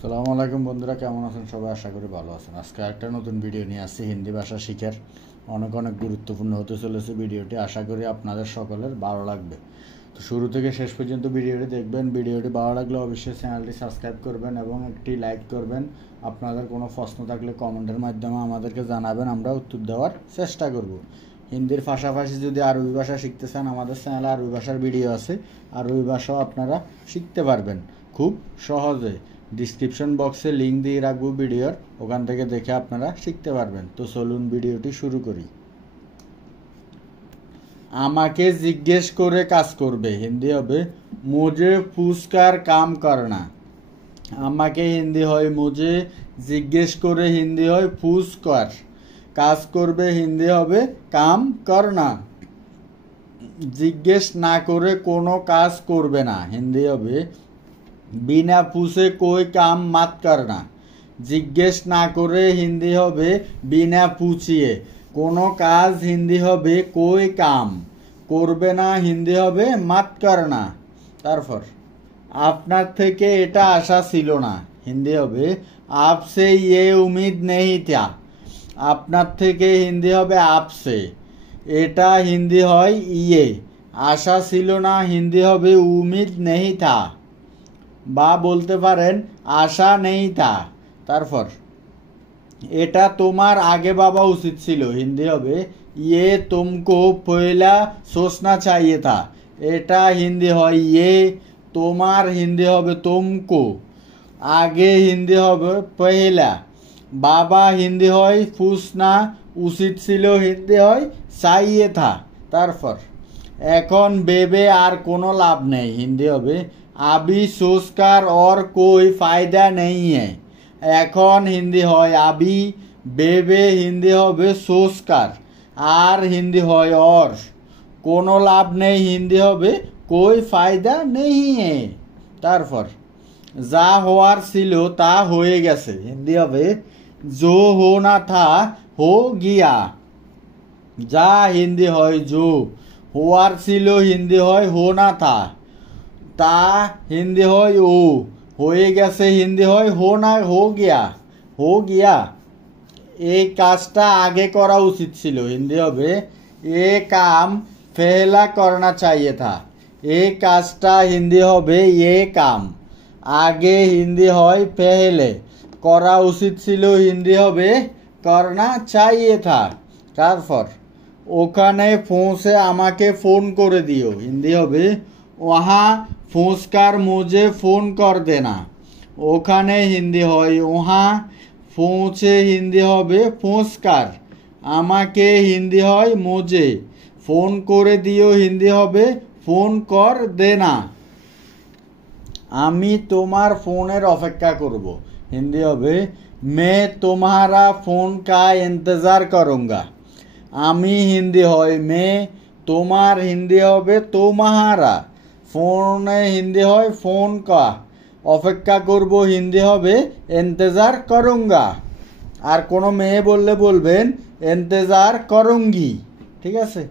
আসসালামু আলাইকুম বন্ধুরা, কেমন আছেন সবাই? আশা করি ভালো আছেন। আজকে একটা নতুন ভিডিও নিয়ে আসছি। হিন্দি ভাষা শিখার অনেক গুরুত্বপূর্ণ হতে চলেছে ভিডিওটি। আশা করি আপনাদের সকলের ভালো লাগবে। তো শুরু থেকে শেষ পর্যন্ত ভিডিওটি দেখবেন। ভিডিওটি ভালো লাগলে অবশ্যই চ্যানেলটি সাবস্ক্রাইব করবেন এবং একটি লাইক করবেন। আপনাদের কোনো প্রশ্ন থাকলে কমেন্টের মাধ্যমে আমাদেরকে জানাবেন, আমরা উত্তর দেওয়ার চেষ্টা করব। হিন্দির পাশাপাশি যদি আরবি ভাষা শিখতে চান, আমাদের চ্যানেলে আরবি ভাষার ভিডিও আছে। আরবি ভাষাও আপনারা শিখতে পারবেন খুব সহজে। ডিসক্রিপশন বক্সে লিঙ্ক দিয়ে রাখবো ভিডিওর, ওখান থেকে দেখে আপনারা শিখতে পারবেন। তো চলুন ভিডিওটি শুরু করি। আমাকে জিজ্ঞেস করে কাজ করবে, হিন্দি হবে মুঝে পুচকার কাম করনা। আমাকে হিন্দি হয় মুঝে, জিজ্ঞেস করে হিন্দি হয় পুচকার, কাজ করবে হিন্দি হবে কাম করনা। জিজ্ঞেস না করে কোনো কাজ করবে না, হিন্দি হবে বিনা পুষে কোই কাম মাত করনা। জিজ্ঞেস না করে হিন্দি হবে বিনা পুছিয়ে কোনো কাজ, হিন্দি হবে কোই কাম। করবে না হিন্দি হবে মাত করনা। তারপর আপনার থেকে এটা আশা ছিল না, হিন্দি হবে আপসে ইয়ে উম্मीद नहीं था। আপনার থেকে হিন্দি হবে আপসে, এটা হিন্দি হয় ইয়ে, আশা ছিল না হিন্দি হবে উম্मीद नहीं था, বা বলতে পারেন আশা নেই তা। তারপর এটা তোমার আগে ভাবা উচিত ছিল, হিন্দি হবে ইয়ে তুমকো পহলা সোচনা চাইয়ে থা। এটা হিন্দি হয় ইয়ে, তোমার হিন্দি হবে তুমকো, আগে হিন্দি হবে পহলা, বাবা হিন্দি হয় পুছনা, উচিত ছিল হিন্দি হয় চাইয়ে থা। তারপর এখন ভেবে আর কোনো লাভ নেই, হিন্দি হবে আবি সোচকার और कोई फायदा नहीं है। এখন হিন্দি হয় আবি, ভেবে হিন্দি হবে সোচকার, আর হিন্দি হয় और, কোনো লাভ নেই হিন্দি হবে कोई फायदा नहीं है। তারপর যা হওয়ার ছিল তা হয়ে গেছে, হিন্দি হবে जो होना था हो गया। যা হিন্দি হয় जो, হওয়ার ছিল হিন্দি হয় होना था, তা হিন্দি হয় ও, হয়ে গেছে হিন্দি হয় হোনা হো গিয়া, হো গিয়া। এই কাজটা আগে করা উচিত ছিল, হিন্দি হবে এ কাম পেহলা করনা চাইয়ে থা। এই কাজটা হিন্দি হবে এ কাম, আগে হিন্দি হয় পেহলে, করা উচিত ছিল হিন্দি হবে করনা চাইয়ে থা। তারপর ওখানে পৌঁছে আমাকে ফোন করে দিও, হিন্দি হবে ওহা পৌঁছকার মুঝে ফোন কর দেনা। ওখানে হিন্দি হয় ওহা, পৌঁছে হিন্দি হবে পৌঁছকার, আমাকে হিন্দি হয় মুঝে, ফোন করে দিও হিন্দি হবে ফোন কর দেনা। আমি তোমার ফোনের অপেক্ষা করব, হিন্দি হবে মে তোমারা ফোন কা ইন্তজার করুঙ্গা। আমি হিন্দি হয় মে, তোমার হিন্দি হবে তোমারা, ফোনে হিন্দি হয় ফোন কা, অপেক্ষা করব হিন্দি হবে ইন্তজার করুঙ্গা। আর কোনো মেয়ে বললে বলবেন ইন্তজার করুঙ্গি, ঠিক আছে।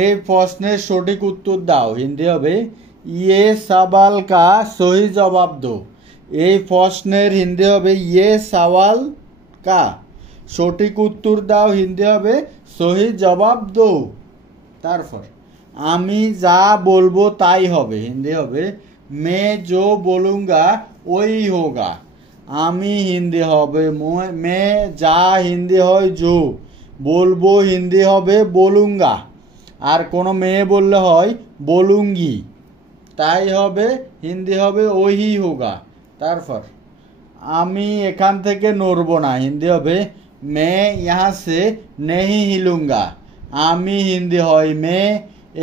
এই প্রশ্নের সঠিক উত্তর দাও, হিন্দি হবে ইয়ে সওয়াল কা সহি জবাব দো। এই প্রশ্নের হিন্দি হবে ইয়ে সওয়াল কা সঠিক উত্তর দাও, হিন্দি হবে সহি জবাব দো। তারপর আমি যা বলবো তাই হবে, হিন্দি হবে মে জো বলুঙ্গা ওই হোগা। আমি হিন্দি হবে মে, যা হিন্দি হয় জো, বলবো হিন্দি হবে বলুঙ্গা। আর কোনো মেয়ে বললে হয় বলুঙ্গি, তাই হবে হিন্দি হবে ওই হোগা। তারপর আমি এখান থেকে নড়বো না, হিন্দি হবে মে ইহা সে নেহি হিলুঙ্গা। আমি হিন্দি হয় মে,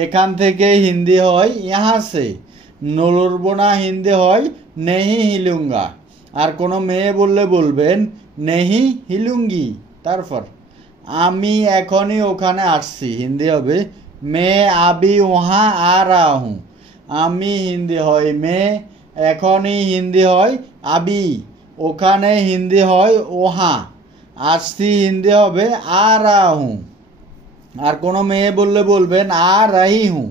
এখান থেকে হিন্দি হয় ইহা সে, নড়বো না হিন্দি হয় নেহি হিলুঙ্গা। আর কোনো মেয়ে বললে বলবেন নেহি হিলুঙ্গি। তারপর আমি এখনই ওখানে আসছি, হিন্দি হবে মে আবি ওহা আ রা হুঁ। আমি হিন্দি হয় মে, এখনই হিন্দি হয় আবি, ওখানে হিন্দি হয় ওহা, আসছি হিন্দি হবে আ রা হুঁ। আর কোনো মেয়ে বললে বলবেন আ রাহি হুঁ।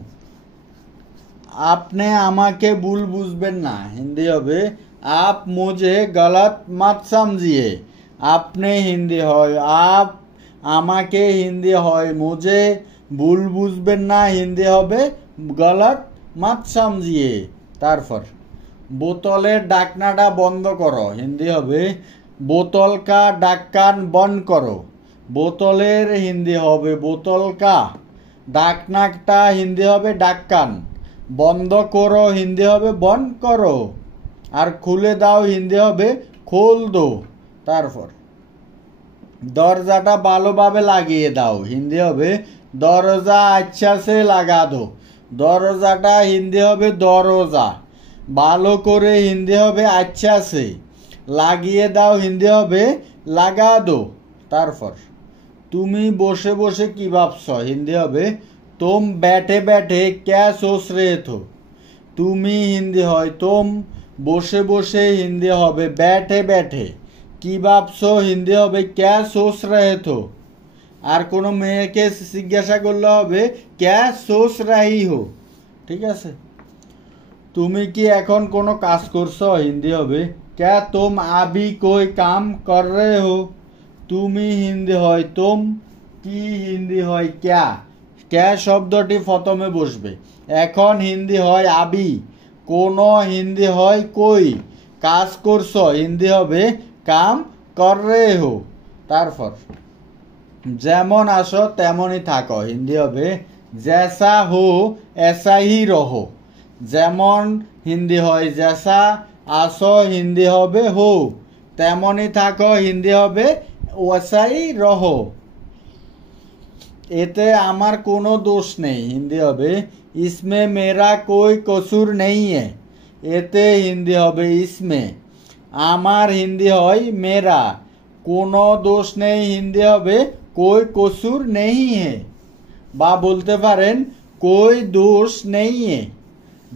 আপনি আমাকে ভুল বুঝবেন না, হিন্দি হবে आप मुझे गलत मत समझिए। आपने हिंदी হয় आप, আমাকে হিন্দি হয় মুঝে, ভুল বুঝবেন না হিন্দি হবে গলত মাত সামজিয়ে। তারপর বোতলের ঢাকনাটা বন্ধ করো হিন্দি হবে বোতল কা ঢাক্কান বন্ধ করো। বোতলের হিন্দি হবে বোতল কা, ঢাকনাটা হিন্দি হবে ঢাক্কান, বন্ধ করো হিন্দি হবে বন্ধ করো, আর খুলে দাও হিন্দি হবে খোল দো। তারপর দরজাটা ভালোভাবে লাগিয়ে দাও হিন্দি হবে দরজা আচ্ছা সে লাগা দো। দরজাটা হিন্দি হবে দরজা, ভালো করে হিন্দি হবে আচ্ছা সে, লাগিয়ে দাও হিন্দি হবে লাগা দো। তারপর তুমি বসে বসে কি ভাবছো হিন্দি হবে तुम बैठे बैठे क्या सोच रहे थो। তুমি হিন্দি হয় तुम, বসে বসে হিন্দি হবে बैठे बैठे, কি ভাবছো হিন্দি হবে क्या सोच रहे थो। আর কোনো মেয়েকে জিজ্ঞাসা করলে হবে क्या सोच रही हो। ঠিক আছে। তুমি কি এখন কোনো কাজ করছো হিন্দি হবে क्या तुम अभी कोई काम कर रहे हो। তুমি হিন্দি হয় तुम, কি হিন্দি হয় क्या, क्या শব্দটি প্রথমে বসবে। এখন হিন্দি হয় আবি, কোনো হিন্দি হয় কই, কাজ করছো হিন্দি হবে কাম কর রে হো। তারপর যেমন আসো তেমনই থাকো হিন্দি হবে জেসা হো এসা হি রহো। যেমন হিন্দি হয় জেসা, আসো হিন্দি হবে হো, তেমনই থাকো হিন্দি হবে ওসাই রহো। এতে আমার কোনো দোষ নেই হিন্দি হবে ইসমে মেরা কোই কসুর নেই है। এতে হিন্দি হবে ইসমে, আমার হিন্দি হয় মেরা, কোনো দোষ নেই হিন্দি হবে कोई कसूर नहीं है। বা বলতে পারেন कोई दोष नहीं है,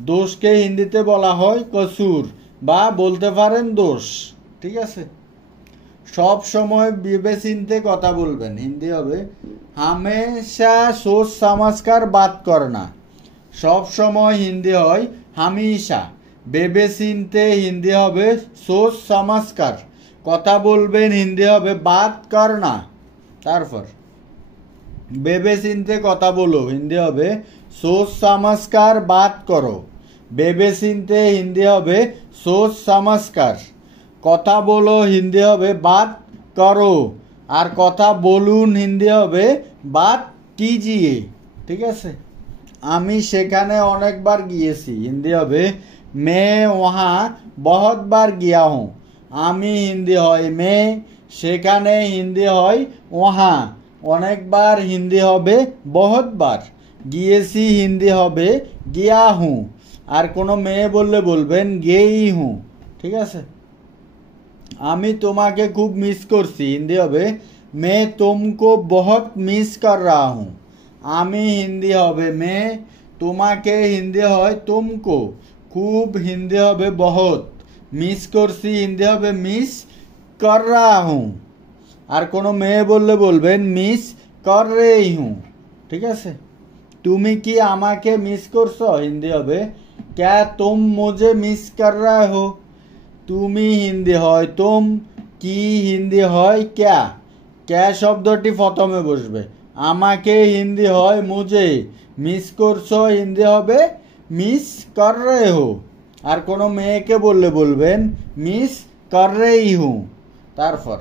দোষকে হিন্দিতে বলা হয় কসুর, বা বলতে পারেন দোষ। ঠিক আছে। সব সময় ভেবে চিন্তে কথা বলবেন হিন্দি হবে হামেশা সোচ সমাজকার বাত করনা। সব সময় হিন্দি হয় হামেশা, ভেবে চিনতে হিন্দি হবে সোচ সমাজকার, কথা বলবেন হিন্দি হবে বাত করনা। তারপর ভেবে চিনতে কথা বলো হিন্দি হবে সোচ সমাজকার বাত করো। ভেবে চিনতে হিন্দি হবে সোচ সমাজকার, কথা বলো হিন্দি হবে বাত করো, আর কথা বলুন হিন্দি হবে বাত কিজিয়ে। ঠিক আছে। আমি সেখানে অনেকবার গিয়েছি হিন্দি হবে মে ওহা বহুত বার গিয়া হুঁ। আমি হিন্দি হয় মে, সেখানে হিন্দি হয় ওহা, অনেকবার হিন্দি হবে বহুত বার, গিয়েছি হিন্দি হবে গিয়া হুঁ, আর কোনো মেয়ে বললে বলবেন গেই হুঁ। ঠিক আছে। আমি তোমাকে খুব মিস করছি হিন্দি হবে মে তুমকো বহুত মিস কর রা হুঁ। আমি হিন্দি হবে মে, তোমাকে হিন্দি হয় তুমকো, খুব হিন্দি হবে বহুত, মিস করছি হিন্দি হবে মিস কর রা হুঁ, আর কোনো মেয়ে বললে বলবেন মিস কর রেই হুঁ। ঠিক আছে। তুমি কি আমাকে মিস করছো হিন্দি হবে क्या तुम मुझे मिस कर रहे हो। তুমি হিন্দি হয় তুম, কি হিন্দি হয় क्या, क्या শব্দটি প্রথমে বসবে। আমাকে হিন্দি হয় মুঝে, মিস করছো হিন্দি হবে মিস কর রে হো, আর কোনো মেয়েকে বললে বলবেন মিস কর রেই হুঁ। তারপর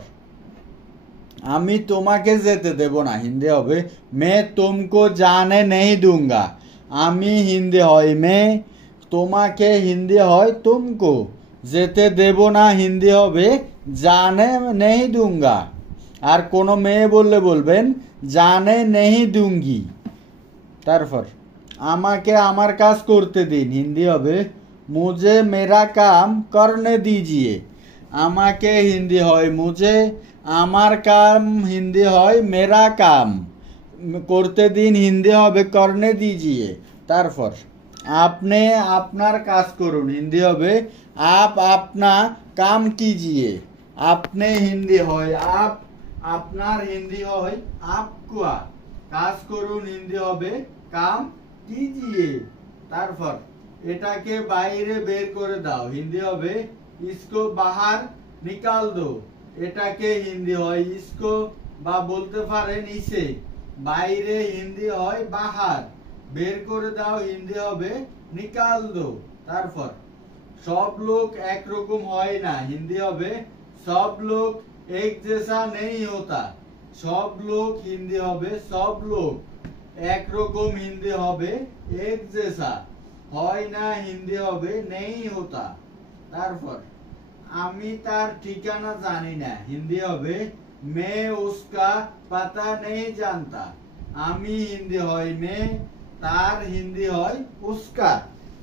আমি তোমাকে যেতে দেব না হিন্দি হবে মে তুমকো জানে নেই দুঙ্গা। আমি হিন্দি হয় মে, তোমাকে হিন্দি হয় তুমকো, যেতে দেব না হিন্দি হবে জানে নেই দুঙ্গা, আর কোনো মেয়ে বললে বলবেন জানে নেই দুঙ্গি। তারপর আমাকে আমার কাজ করতে দিন হিন্দি হবে মুঝে মেরা কাম করনে দিজিয়ে। আমাকে হিন্দি হয় মুঝে, আমার কাম হিন্দি হয় মেরা কাম, করতে দিন হিন্দি হবে করনে দিজিয়ে। তারপর আপনি আপনার কাজ করুন হিন্দি হবে आप अपना काम कीजिए। আপনি হিন্দি হয় आप, আপনার হিন্দি হয় आपका, কাজ করুন হিন্দি হবে কাম কিজিয়ে। তারপর এটাকে বাইরে বের করে দাও হিন্দি হবে इसको बाहर निकाल दो এটাকে হিন্দি হয় इसको বা বলতে পারেন ইসে বাইরে হিন্দি হয় বাহার বের করে দাও হিন্দি হবে নিকাল দো তারপর সব লোক এক রকম হয় না হিন্দি হবে सब लोग एक जैसा नहीं होता सब लोग हिंदी হবে सब लोग एक रकम हिंदी হবে एक जैसा হয় না হিন্দি হবে नहीं होता তারপর আমি তার ঠিকানা জানি না হিন্দি হবে मैं उसका पता नहीं जानता আমি হিন্দি হয় मैं তার হিন্দি হয় उसका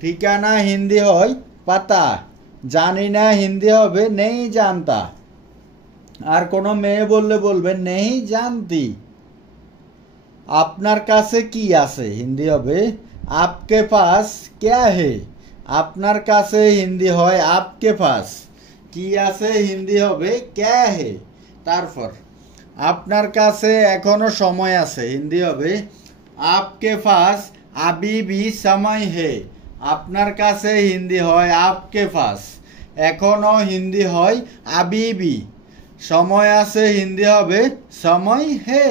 ঠিকানা হিন্দি হয় পাতা জানি না হিন্দি হবে नहीं जानता আর কোন মেয়ে বললে বলবেন नहीं जानती আপনার কাছে কি আছে হিন্দি হবে आपके पास क्या है আপনার কাছে হিন্দি হয় आपके पास কি আছে হিন্দি হবে क्या है তারপর আপনার কাছে এখনো সময় আছে হিন্দি হবে आपके पास अभी भी समय है আপনার কাছে হিন্দি হয় आपके पास এখনো হিন্দি হয় अभी भी সময় আছে হিন্দি হবে समय है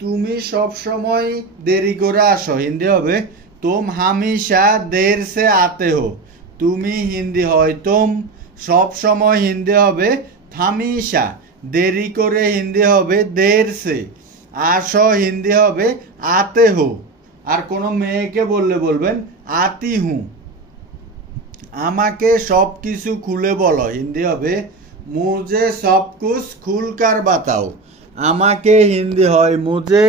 তুমি সব সময় দেরি করে আসো হিন্দি হবে तुम हमेशा देर से आते हो তুমি হিন্দি হয় तुम সব সময় হিন্দি হবে हमेशा দেরি করে হিন্দি হবে देर से আসো হিন্দি হবে आते हो আর কোন মেয়েকে বললে বলবেন आती हूँ আমাকে সব কিছু খুলে বলো হিন্দি হবে मुझे सब कुछ खुलकर बताओ আমাকে হিন্দি হয় मुझे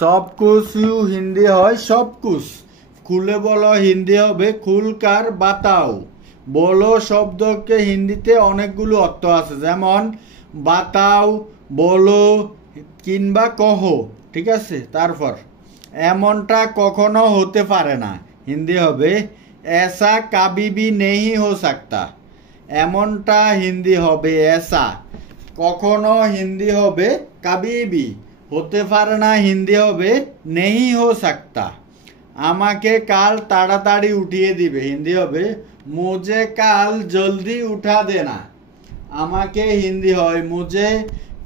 सब कुछ হিন্দি হয় सब कुछ খুলে বলো হিন্দি হবে খুলকার বাতাও বলো শব্দকে হিন্দিতে অনেকগুলো অর্থ আছে যেমন বাতাও বলো কিংবা কহো ঠিক আছে তারপর এমনটা কখনো হতে পারে না হিন্দি হবে ऐसा कभी भी नहीं हो सकता এমনটা হিন্দি হবে ऐसा কখনো হিন্দি হবে कभी भी হতে পারে না হিন্দি হবে नहीं हो सकता আমাকে কাল তাড়াতাড়ি উঠিয়ে দিবে হিন্দি হবে मुझे কাল জলদি উঠা দেনা আমাকে হিন্দি হয় मुझे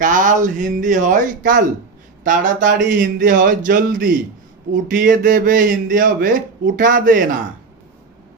কাল হিন্দি হয় কাল তাড়াতাড়ি হিন্দি হয় জলদি উঠিয়ে দেবে হিন্দি হবে উঠা দেনা